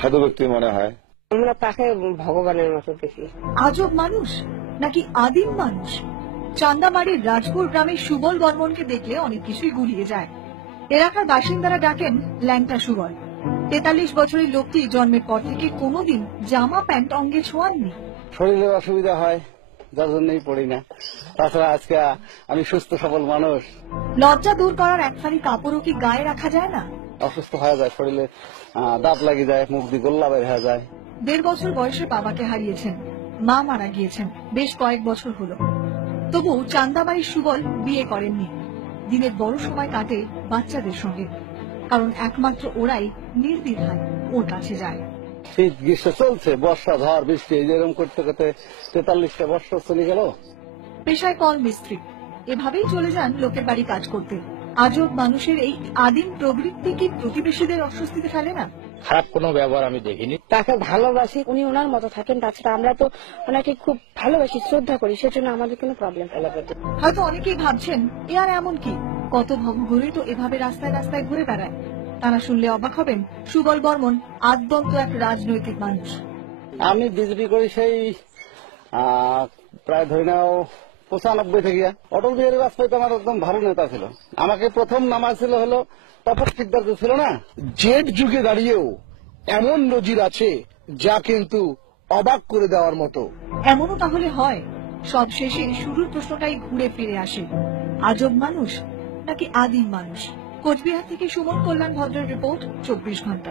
সাধু ব্যক্তি মনে হয়। আমরা তাকে ভগবানের মতো দেখি। আজব মানুষ নাকি আদিম মানুষ? চান্দামারির রাজপুর গ্রামের সুবল বর্মনকে দেখলে অনেক কিছুই গুলিয়ে যায়। এলাকার বাসিন্দারা ডাকেন ল্যাংটা সুবল। 43 বছরের লোকটি জন্মের পর থেকে কোনোদিন জামা প্যান্ট অঙ্গে ছোঁয়াননি। শরীরের অসুবিধা হয়, যার জন্যই পড়ি না। তাছাড়া আজকে আমি সুস্থ সবল মানুষ। লজ্জা দূর করার এক ফালি কাপড়ও কি গায়ে রাখা যায় না? অসুস্থ হয়ে যায়, শরীরে দাঁত লাগে যায়, মুখ দিয়ে গোল্লা বের হয়ে যায়। 1.5 বছর বয়সে বাবাকে হারিয়েছেন, মা মারা গিয়েছেন বেশ কয়েক বছর হলো। তবু চান্দামারির সুবল বিয়ে করেননি। দিনের বড় সময় কাটে বাচ্চাদের সঙ্গে, কারণ একমাত্র ওরাই নির্দ্বিধায় ওর কাছে যায়। শীত গ্রীষ্ম চলছে, বর্ষা ঝড় বৃষ্টি এরকম করতে করতে 43টা বর্ষ চলে গেল। পেশায় কল মিস্ত্রি, এভাবেই চলে যান লোকের বাড়ি কাজ করতে। আজব মানুষের এই আদিম প্রবৃত্তি কি প্রতিবেশীদের অস্বস্তিতে ফেলে না? খারাপ কোনো ব্যবহার আমি দেখিনি। তাকে ভালোবাসি, উনি ওনার মতো থাকেন। তাছাড়া আমরা তো ওনাকে খুব ভালোবাসি, শ্রদ্ধা করি, সেজন্য আমাদের কোনো প্রবলেম এলাকাতে। হয়তো অনেকেই ভাবছেন এ আর এমন কি, কত ভবঘুরে তো এভাবে রাস্তায় রাস্তায় ঘুরে বেড়ায়। তারা শুনলে অবাক হবেন, সুবল বর্মন আদ্যন্ত এক রাজনৈতিক মানুষ। আমি বিজেপি করি সেই প্রায় ধরে নাও 95 থেকে। অটল বিহারী বাজপেয়ী তো আমার একদম ভালো নেতা ছিল। আমাকে প্রথম নামাইছিল হলো তপক শিকদার ছিল না। জেড যুগে দাঁড়িয়েও এমন নজির আছে যা কিন্তু অবাক করে দেওয়ার মতো। এমনও তাহলে হয়? সব শেষে শুরুর প্রশ্নটাই ঘুরে ফিরে আসে, আজব মানুষ নাকি আদিম মানুষ? কোচবিহার থেকে সুমন কল্যাণ ভদ্রের রিপোর্ট, 24 ঘন্টা।